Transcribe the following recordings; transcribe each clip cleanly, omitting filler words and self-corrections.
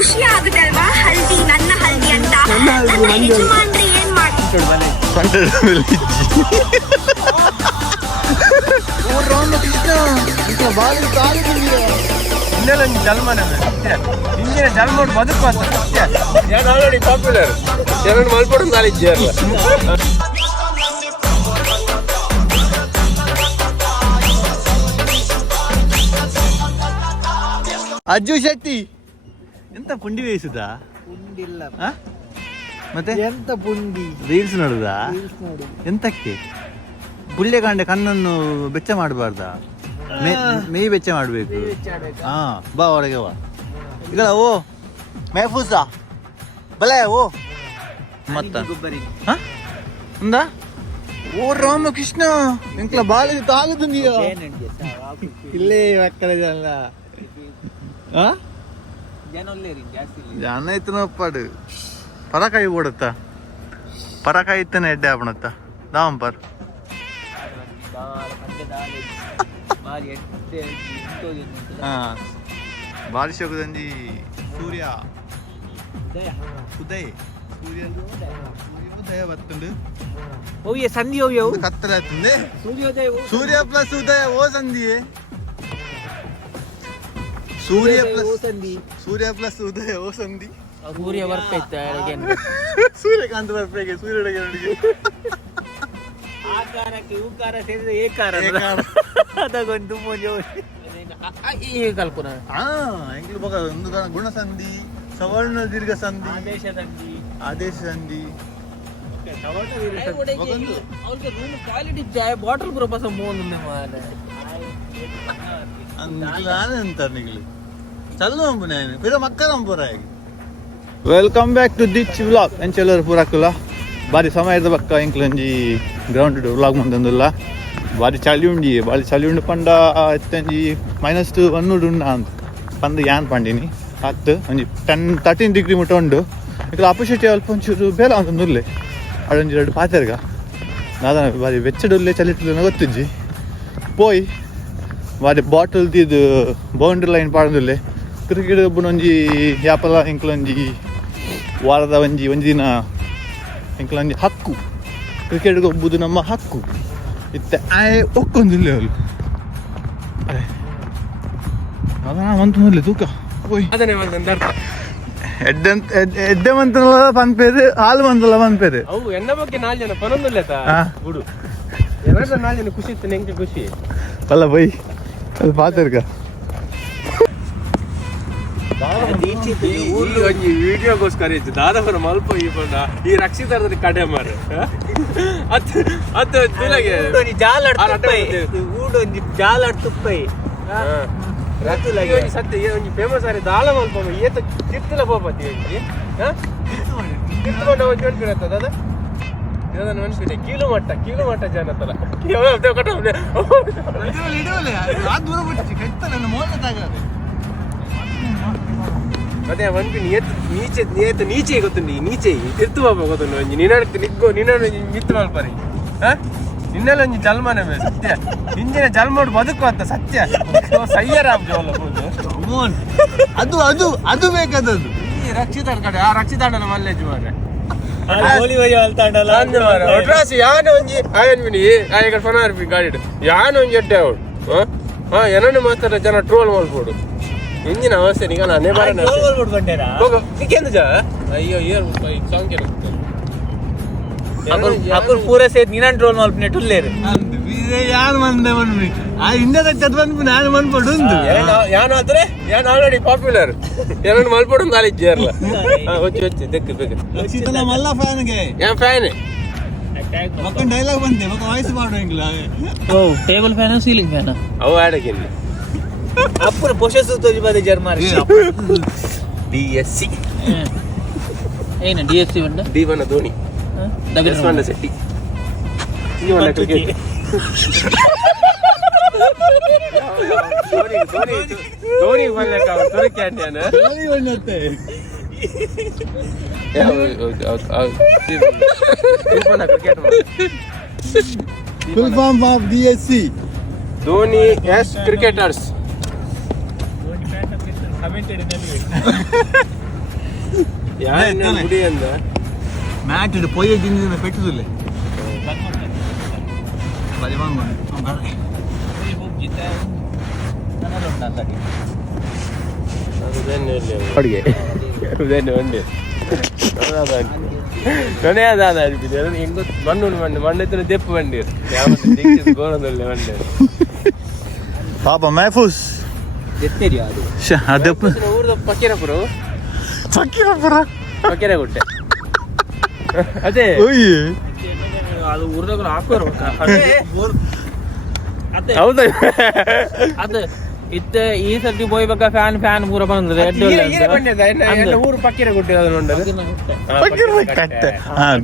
ಖುಷಿ ಆಗುತ್ತೆ ಅಲ್ವಾ? ಹಲ್ದಿ ನನ್ನ ಹಲ್ದಿ ಅಂತ ನನ್ನ ಯಜಮಾನ್ರಿ ಏನ್ ಮಾಡ್ತಾರೆ? ಇನ್ನೆಲ್ಲ ಜನ್ಮನೇ ಹಿಂದಿನ ಜನ್ಮ ಬದುಕು ಅಂತ ಸತ್ಯ. ನಾನು ಆಲ್ರೆಡಿ ಪಾಪ್ಯುಲರ್ ಜನರು ಮಲ್ಪಡು ನಾಲಿದ್ದೆಯಲ್ಲ. ಅಜ್ಜು ಶೆಟ್ಟಿ ಎಂತ ಪುಂಡಿ ಬೇಯಿಸುದಾ? ಪುಂಡಿಲ್ಲ ಮತ್ತೆ ಎಂತ ಪುಂಡಿ? ರೀಲ್ಸ್ ನೋಡುದಾ? ಎಂತಕ್ಕೆ? ಬುಳ್ಳೆಗಾಂಡೆ ಕಣ್ಣನ್ನು ಬೆಚ್ಚ ಮಾಡಬಾರ್ದ? ಮೇ ಬೆಚ್ಚ ಮಾಡಬೇಕು. ಹಾ ಬಾ ಹೊರಗೆ ಬಾ. ಈಗ ಓ ಮೆಹಫೂಸಾ ಬಲೆ ಓ ಮತ್ತ ఉందా? ఓ రామకృష్ణ ఇంట్లో బాగా తాగుతుంది ఇల్లే అక్కడ ಜನ ಇತ್ತನಪ್ಪಾಡು ಪರಕಾಯಿ ಓಡತ್ತ ಪರಕಾಯಿ ಇತ್ತನ ಎಡ್ಡೆ ಆಪಣತ್ತ ದಾಂಪರ್ ಹಾ ಬಾರಿ ಶೋಕದಂಜಿ ಸೂರ್ಯ ಉದಯ್ ಸೂರ್ಯ ಉದಯ ಬರ್ತುಂಡು ಓಯ್ಯ ಸಂಧಿ ಓಯ್ಯ ಕತ್ತಲೆ ಆಯ್ತಂದೆ ಸೂರ್ಯ ಪ್ಲಸ್ ಉದಯ ಓ ಸಂಧಿಯೇ ಸೂರ್ಯ ಪ್ಲಸ್ ಉದಯ ಓ ಸಂಧಿ ಸೂರ್ಯ ಬರ್ಪೈತ ಸೂರ್ಯಕಾಂತ ಬರ್ಪೈಗೆ ಸೂರ್ಯನಿಗೆ ಆಕಾರಕ್ಕೆ ಉಕಾರ ಸೇರಿದ ಏಕಾರ ಅದೊಂದು ಈ ಕಲ್ಪನ ಎಂಗ್ಲು ಬಗ ಒಂದು ಗುಣಸಂಧಿ ಸವರ್ಣ ದೀರ್ಘ ಸಂಧಿ ಆದೇಶ ಸಂಧಿ ಅವ್ರಿಗೆ ರೂಮ್ ಕ್ವಾಲಿಟಿ ಬಾಟಲ್ ಪೂರ ಪಸ ಮೋನ್ ಅಂತ ನಿಗ್ಲು ವೆಲ್ಕಮ್ ಬ್ಯಾಕ್ ಟು ದಿಚ್ ವ್ಲಾಗ್ ಎಂಚೆಲ್ಲರು ಪೂರಕ್ಕಲ್ಲ ಬಾರಿ ಸಮಯದ ಪಕ್ಕ ಎಂಕ್ಲಂಜಿ ಗ್ರೌಂಡ್ ವ್ಲಾಗ್ ಮುಂದೊಂದಿಲ್ಲ ಬಾರಿ ಚಳಿ ಉಂಡು ಪಂಡ ಎತ್ತಂಜಿ -1 ಉಂಡ ಅಂತ ಪಂದು ಯಾನ್ ಪಂಡಿನಿ ಹತ್ತು ಒಂಜಿ 10-13 ಡಿಗ್ರಿ ಮುಟ್ಟ ಉಂಡು ಈಗ ಅಪೋಸಿಟ್ ಅಲ್ಪ ಒಂಚೂರು ಬೇಲ ಅಂತಂದುಲ್ಲೆ ಅಡೊಂಜಿ 2 ಪಾತೆರ್ಗ ನಾದನ ಬಾರಿ ಬೆಚ್ಚಡುಲ್ಲೆ ಚಲಿಟ್ಟುಲ್ಲ ಗೊತ್ತಿಜ್ಜಿ ಪೋಯ್ ಬಾರಿ ಬಾಟಲ್ ತೀದು ಬೌಂಡ್ರಿ ಲೈನ್ ಪಾಡದುಲ್ಲೆ ಕ್ರಿಕೆಟ್ ಒಂಜಿ ಯಾಪಲ ಎಂಕ್ಲೊಂಜಿ ವಾರದ ಒಂಜಿ ದಿನ ಎಂಕ್ಲೊಂಜಿ ಹಕ್ಕು ಕ್ರಿಕೆಟ್ಗೆ ಒಬ್ಬುದು ನಮ್ಮ ಹಕ್ಕು ಇತ್ತೆ ಒಕ್ಕೊಂದಿಲ್ಲ ಅವಳು ಅದನ್ನ ಮಂತನಲ್ಲಿ ತೂಕ ಎಡ್ಡೆ ಮಂತಲ್ಲ ಪನ್ಪೇರು ಹಾಲು ಮಂತಲ್ಲ ಪನ್ಪೇರು ಅವು ಎನ್ನ ಬಗ್ಗೆ 4 ಜನ ಪನೊಂದಿಲ್ಲ ಗುಡು 4 ಜನ ಖುಷಿ ಇತ್ತು ನೆಂಗೆ ಖುಷಿ ಅಲ್ಲ ಬೈ ಅದು ಪಾತಿರ್ಗ ವಿಡಿಯೋಗೋಸ್ಕರ ಇತ್ತು ದಾದಾಪುರ ಮಲ್ಪ ಈ ರಕ್ಷಿತ ಕಡೆ ಮಾರು ಅದು ಸತ್ಯ ಒಂಜಿ ಫೇಮಸ್ ಆರಿ ದಾಲ ಮಲ್ಪ ಏತ ಕಿತ್ತಲ ಹೋಗ್ಬತ್ತಿ ಕಿತ್ಕೊಂಡು ಒಂಜಿ ಅನ್ಪಿಡತ್ತದ ಅದ ಇದನ್ನು ಅನ್ಪಿದೆ ಕೀಲು ಮಟ್ಟ ಜನ ತಲ ಅದೇ ಒಂದ್ಬಿನ್ ನೀಚೆ ಗೊತ್ತುಂಡಿ ನೀಚೆ ತಿರ್ತು ಬಾಬಾ ಗೊತ್ತುಂಡು ಒಂಜಿ ನಿನ್ನ ಮಿತ್ತು ಮಲ್ಪರಿ ನಿನ್ನೆಲ್ಲ ಒಂಜಿ ಜಲ್ಮನೆ ಸತ್ಯ ಹಿಂದಿನ ಜಲ್ಮೋಡು ಬದುಕು ಅಂತ ಸತ್ಯ ಸಯ್ಯರಾಮ್ ಅದು ಬೇಕಾದದ್ದು ಈ ರಕ್ಷಿತ ಕಡೆ ಆ ರಕ್ಷಿತಾಂಡನ ಮಲ್ಲೇಜ್ ಮಾರೆ ಯಾನ ಒಂಜಿ ಆಯನ್ವಿನಿ ಆಯ್ಗ ಫನಾರ್ಪಿ ಗಾಡಿ ಯಾನ ಒಂಜಿ ಎಡ್ಡೆ ಅವಳು ಏನನ್ನು ಮಾತಾಡ ಜನ ಟ್ರೋಲ್ ಮಾಡ್ಬೋದು ಇಂಜಿನ ಅವಸ್ಥೆ ಈಗ ನಾನೇ ಅಯ್ಯೋ ಅಪ್ಪು ಪೂರ ಸೇರಿ ನೀನು ಟ್ರೋಲ್ ಮಾಡ್ಬಿಟ್ಟು ನೆಟ್ಟುಲ್ಲೇರು ಯಾರು ಮಂದೆ ಬಂದ್ಬಿ ಆ ಹಿಂದೆ ಬಂದ್ಬಿ ನಾನು ಬಂದ್ಬಿಡು ಯಾನು ಆದ್ರೆ ಯಾನ್ ಆಲ್ರೆಡಿ ಪಾಪ್ಯುಲರ್ ಏನನ್ನು ಮಲ್ಪಡು ನಾಲಿದ್ದೆಯಲ್ಲ ಹೊಚ್ಚಿ ದೆಕ್ಕು ಬೇಕು ಮಲ್ಲ ಫ್ಯಾನ್ಗೆ ಯಾನ್ ಫ್ಯಾನ್ ಮಕ್ಕ ಡೈಲಾಗ್ ಬಂದೆ ಮಕ್ಕ ವಾಯ್ಸ್ ಮಾಡುವಂಗಿಲ್ಲ ಓ ಟೇಬಲ್ ಫ್ಯಾನ್ ಸೀಲಿಂಗ್ ಫ್ಯಾನ್ ಅವು ಆಡಕ್ಕಿಲ್ಲ ಅಪ್ಪನ ಪೊಸೆಸ್ ತೋಜಿ ಬಂದೆ ಜರ್ಮಾರಿ DSC ಏನು DSC ಬಂದ D1 Dhoni S1 Shetty D1 cricket Dhoni ಬಲ್ಲಕ ತೊರಕೆ ಅಂತಾನೆ ಧೋನಿ ಬಂದತ್ತೆ full form of DSC Dhoni ಎಸ್ ಕ್ರಿಕೆಟರ್ಸ್ ಗುಡಿ ಅಂದ ಮ್ಯಾಟ್ ಇಡು ಪೊಯ್ಯ ಜಿಂಜಿನ ಪೆಟ್ಟುದಿಲ್ಲ ಅಡುಗೆ ಒಂದೇ ಕೊನೆಯದಾದ ಹೆಂಗೊ ಮಣ್ಣು ಮಣ್ಣು ಎತ್ತಿನ ದೆಪ್ಪು ಬಂಡಿ ಗೋರದಲ್ಲಿ ಬಂಡೆ ಪಾಪ ಮ್ಯಾಫೂಸ್ ಅದೆಪ್ಪ ಊರದ ಪಕ್ಕೀರಪುರ ಪಕ್ಕೀರಗುಟ್ಟೆ ಅದೇ ಅದು ಊರ್ದಾಗ ಹಾಕೋರು ಹೌದಾ ಅದು ಇತ್ತ ಈ ಸರ್ತಿ ಹೋಗ್ಬೇಕ ಫ್ಯಾನ್ ಪೂರ ಬಂದ್ರೆ ಊರು ಪಕ್ಕೀರಗುಟ್ಟೆ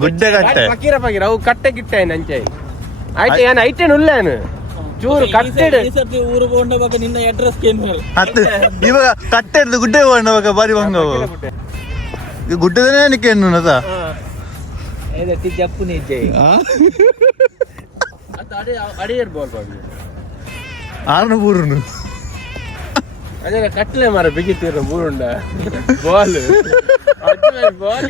ಗುಡ್ಡೆ ಕಟ್ಟೆ ಪಕ್ಕೀರ ಅವು ಕಟ್ಟೆ ಗಿಟ್ಟೆ ನಂಚೆ ಆಯ್ತು ಏನ್ ಐಟೇನು ಉಳ್ಳೇನು ಚೂರು ಕಟ್ಟೆ ಈ ಸರ್ತಿ ಊರಿಗೆ ಕೊಂಡೋಗ್ಬೇಕ ನಿನ್ನ ಅಡ್ರೆಸ್ ಇವಾಗ ಕಟ್ಟೆ ಗುಡ್ಡೆ ಹೋಗೋಣ ಬಾರಿ ಬಂಗ ಗುಡ್ಡದನೇ ನಿಕ್ಕೇನು ನದ ಜಪ್ಪು ನಿಜೆ ಅಡಿಯರ್ ಬಾಲ್ ಆರ್ನ ಬೂರುನು ಅದೇ ಕಟ್ಲೆ ಮಾರ ಬಿಗಿತೀರ ಮೂರುಂಡ ಬಾಲ್ ಬಾಲ್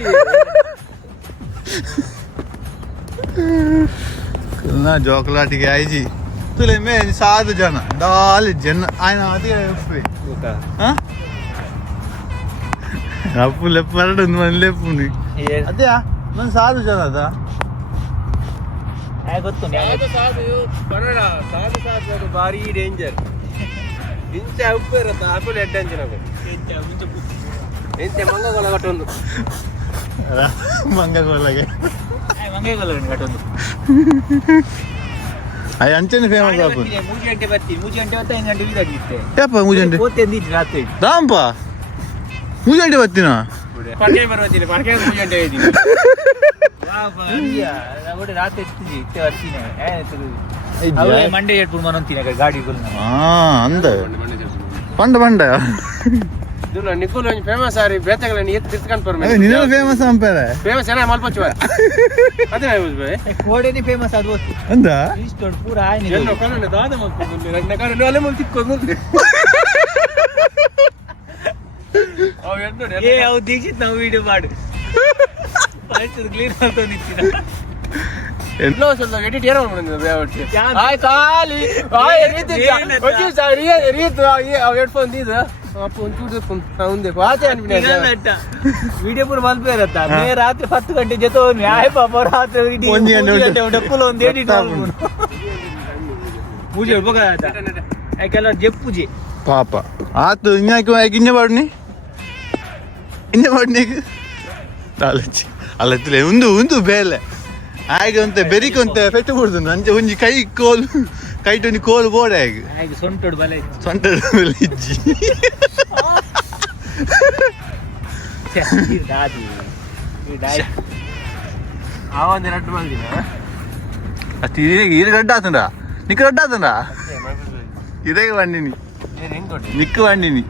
ಜೋಕಲಾಟಿಗೆ ಆಯ್ಜಿ तुले में 7 जन डाल जन ఆయన అది చెప్పి అప్పు లేపరడు మన లేపుని అదే మన 7 జన అదా ಗೊತ್ತು ಕನ್ನಡ ಸಾಧು ಭಾರಿ ಡೇಂಜರ್ ಇಂಚೆ ಉಪ್ಪು ಇರುತ್ತೆ ಅಪ್ಪು ಎಡ್ಡೆ ಅಂಚಿನದು ಇಂಚೆ ಮಂಗಗೋಲ ಕಟ್ಟೊಂದು ಮಂಗಗೋಲಗೆ ಕಟ್ಟೊಂದು ಅಯ್ಯ ಅಂಚೆನೆ ಫೇಮಸ್ ಆಪು ಮೂಜಿ ಗಂಟೆ ಬರ್ತೀನಿ ಮೂಜಿ ಗಂಟೆ ಮತ್ತೆ 5 ಗಂಟೆ ಇದಾಗಿತ್ತೆ ಯಪ್ಪ ಮೂಜಿ ಗಂಟೆ ಓದ್ತಿದ್ದಿ ರಾತ್ರಿ ರಾಂಪ ಮೂಜಿ ಗಂಟೆ ಬರ್ತೀನ ಪರ್ಕೆ ಬರ್ತೀನಿ ಪರ್ಕೆ ಮೂಜಿ ಗಂಟೆ ಇದ್ದೀನಿ ರಾತ್ರಿ ಎತ್ತಿದ್ದಿ ಇತ್ತೆ ಬರ್ತೀನಿ ಮಂಡೆ ಏಟ್ಬಿಡು ಮನಂತೀನಿ ಗಾಡಿಗಳು ಅಂದ ಪಂಡ ನಿಖುಲ್ ಒಂಜಿ ಫೇಮಸ್ ಆರಿ ಬೇತಗಳನ್ನು ಎತ್ತು ತಿರ್ಕೊಂಡು ಬರ್ಮೇಲೆ ನಿನ್ನ ಫೇಮಸ್ ಅಂಪೇರೆ ಫೇಮಸ್ ಏನ ಮಲ್ಪಚ್ಚು ಅದೇ ಕೋಡೆನಿ ಫೇಮಸ್ ಅದು ಅಂದ ಇಷ್ಟು ಪೂರ ಆಯ್ನಿ ಎಲ್ಲೋ ಕನ್ನಡ ದಾದ ಮಲ್ಕೊಂಡು ರಡ್ನ ಕಾರಣ ಅಲೆ ಮಲ್ ತಿಕ್ಕೊಂಡು ಅವು ಎದ್ದು ಏ ಅವು ದೀಕ್ಷಿತ್ ನಾವು ವಿಡಿಯೋ ಮಾಡು ಆಯ್ತು ಕ್ಲೀನ್ ಮಾಡ್ಕೊಂಡು ನಿಂತಿನ ಎಲ್ಲೋ ಸ್ವಲ್ಪ ಎಡಿಟ್ ಏನೋ ಮಾಡಿದ್ರು ಆಯ್ ಖಾಲಿ ಆಯ್ ರೀತಿ ರೀತಿ ಹೆಡ್ಫೋನ್ ಇದು ವಿಡಿಯೋ ಪೂರ ಮಲ್ಪೇ ಇರತ್ತ ರಾತ್ರಿ 10 ಗಂಟೆ ಜೊತೆ ಆಯ್ ಪಾಪ ರಾತ್ರಿ ಒಂದು ಎಡಿಟ್ ಪೂಜೆ ಕೆಲವರು ಜಪ್ಪುಜಿ ಪಾಪ ಆತು ಇನ್ನ ಬಾಡ್ನಿ ತಾಲಚ್ಚಿ ಅಲ್ಲತ್ತಿಲ್ಲ ಒಂದು ಬೇಲೆ ಹಾಗೆ ಅಂತ ಬೆರಿಕೊಂತ ಪೆಟ್ಟು ಬಿಡ್ದು ಅಂಚೆ ಒಂಜಿ ಕೈ ಕೋಲು ಕೈಟೊಂದು ಕೋಲು ಬೋಡೆ ಹಾಗೆ ಸೊಂಟೋಡು ಬಲೆ ಇಜ್ಜಿ ಅವಂದು ರಡ್ಡು ಬಂದಿನ ಅಷ್ಟು ಇದು ರಡ್ಡ ಆತಂಡ ನಿಕ್ಕ ರಡ್ಡ ಆತಂಡ ಇದೇ ಬಂಡಿನಿ ನಿಕ್ಕ ಬಂಡಿನಿ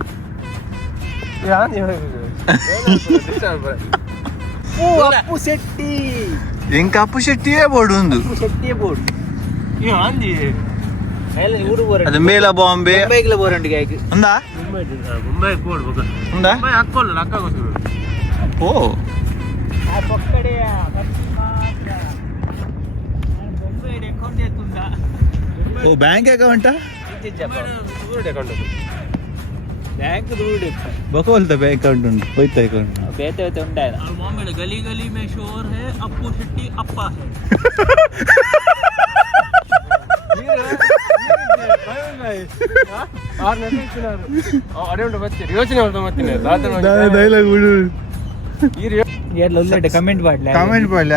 ಅಪ್ಪು ಶೆಟ್ಟಿ ಎಂಕ ಅಪ್ಪು ಶೆಟ್ಟಿಯೇ ಬೋರ್ಡ್ ಒಂದು ಶೆಟ್ಟಿಯೇ ಬೋರ್ಡ್ ಅದು ಮೇಲ ಬಾಂಬೆ ಮುಂಬೈಗೆ ಬೋರಂಡಿಗೆ ಆಯ್ತು ಅಂದ ಮುಂಬೈ ಕೊಡ್ಬೇಕು ಅಂದ ಮುಂಬೈ ಹಾಕೊಳ್ಳ ಅಕ್ಕ ಗೊತ್ತು ಓ ಪಕ್ಕಡೆಯ ಬೊಂಬೆ ಅಕೌಂಟ್ ಎತ್ತುಂದ ಓ ಬ್ಯಾಂಕ್ ಅಕೌಂಟಾ बैंक दूर बकोलता बैंक अकाउंट उंटु होಯ್ತಾ ಅಕೌಂಟ್ ಬೇತೆ ಬೇತೆ ಉಂಟಾಯ ಬಾಂಬೆ ಗಲಿ ಗಲಿ ಮೇ ಶೋರ್ ಹೈ ಅಪ್ಪು ಶೆಟ್ಟಿ ಅಪ್ಪ ಹೈ ಯೋಚನೆ ಡೈಲಾಗ್ ಬಿಡು ಕಮೆಂಟ್ ಮಾಡ್ಲಿ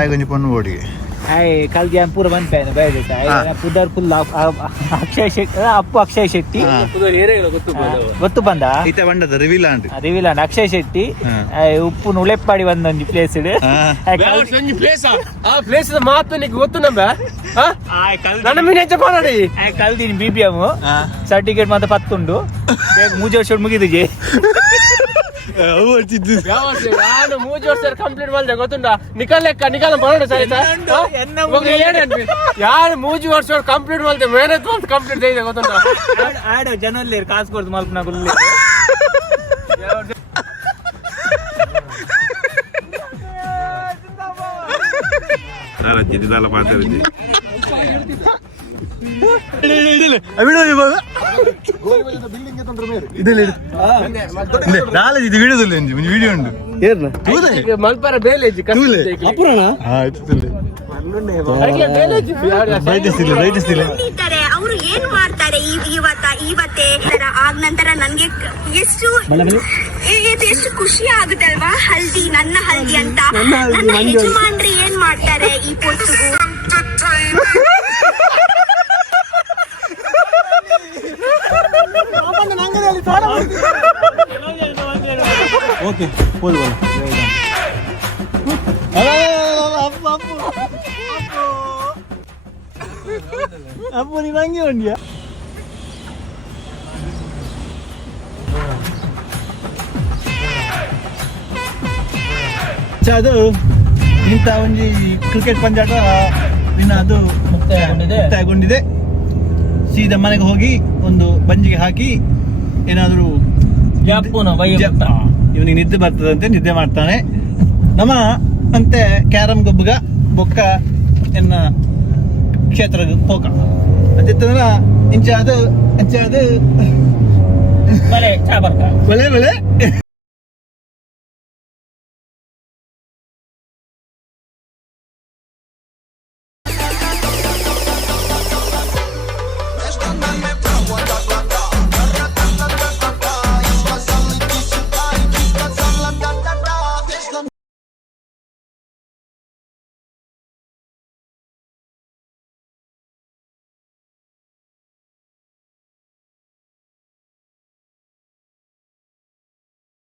ಆಗ ಒಂಜಿ ಪೊನ್ನು ಬೋಡಿಗೆ ಹಾಯ್ ಕಲ್ ಗ್ಯಾನ್ ಪೂರ ಬಂತಾಯ್ತು ಬೈದಿತ್ತ ಪುದರ್ ಫುಲ್ ಅಕ್ಷಯ್ ಶೆಟ್ಟಿ ಅಪ್ಪು ಅಕ್ಷಯ್ ಶೆಟ್ಟಿ ಗೊತ್ತು ಬಂದ ಈತ ಬಂದದ ರಿವಿಲಾಂಡ್ ಅಕ್ಷಯ್ ಶೆಟ್ಟಿ ಉಪ್ಪು ಉಳೆಪ್ಪಾಡಿ ಬಂದೊಂದು ಪ್ಲೇಸ್ ಪ್ಲೇಸ್ ಮಾತು ನಿಗೆ ಗೊತ್ತು ನಂಬ ನನ್ನ ಮೀನು ಹೆಚ್ಚ ಮಾಡಿ ಕಲ್ದೀನಿ BBM ಸರ್ಟಿಫಿಕೇಟ್ ಮಾತ್ರ 10 ಉಂಡು ಮೂಜೆ ವರ್ಷ ಮುಗಿದಿಗೆ ನಾನು 3 ವರ್ಷ ಕಂಪ್ಲೀಟ್ ಮಾಡಿದೆ ಗೊತ್ತುಂಟಾ ನಿಕಾಲ ಬರೋಣ ಸಹಿತ ಯಾರು 3 ವರ್ಷ ಕಂಪ್ಲೀಟ್ ಮಾಡಿದೆ ಮೇಹನತ್ ಕಂಪ್ಲೀಟ್ ಇದೆ ಗೊತ್ತುಂಟಾ ಆಡೋ ಜನರಲ್ಲಿ ಕಾಸು ಕೊಡ್ತು ಮಲ್ಪನ ಸಾರಜ್ಜಿ ಇದೆಲ್ಲ ಮಾತಾಡಿದ್ವಿ ವಿಡಿಯೋ ಉಂಟು ಮಲ್ಪರ ಬೇಲೇಜ್ ಇದ್ದಾರೆ ಅವರು ಏನ್ ಮಾಡ್ತಾರೆ ಇವತ್ತೇ ಆದ ನಂತರ ನನ್ಗೆ ಎಷ್ಟು ಖುಷಿ ಆಗುತ್ತೆ ಅಲ್ವಾ ಹಲ್ದಿ ನನ್ನ ಹಲ್ದಿ ಅಂತ ನನ್ನ ಯಜಮಾನ್ರಿ ಏನ್ ಮಾಡ್ತಾರೆ ಈ ಪೊತ್ತುಗೂ ಓಕೆ ಹೋಗುವ ಅಪ್ಪು ನೀನು ಹಂಗೆ ಉಂಡ್ಯಾ ಅದು ಇಂಥ ಒಂಜಿ ಕ್ರಿಕೆಟ್ ಪಂದ್ಯಾಟ ಇನ್ನು ಅದು ಮುಕ್ತಾಯಗೊಂಡಿದೆ. ಸೀದಾ ಮನೆಗೆ ಹೋಗಿ ಒಂದು ಬಂಜಿಗೆ ಹಾಕಿ ಏನಾದರೂ ಇವನಿಗೆ ನಿದ್ದೆ ಬರ್ತದಂತೆ ನಿದ್ದೆ ಮಾಡ್ತಾನೆ. ನಮ್ಮ ಅಂತೆ ಕ್ಯಾರಮ್ ಗೊಬ್ಬಗ ಬೊಕ್ಕ ಎನ್ನ ಕ್ಷೇತ್ರ ಪೋಕ ಅಂತಿತ್ತಂದ್ರ ಇಂಚಾದು ಬಲೆ ಬಲೆ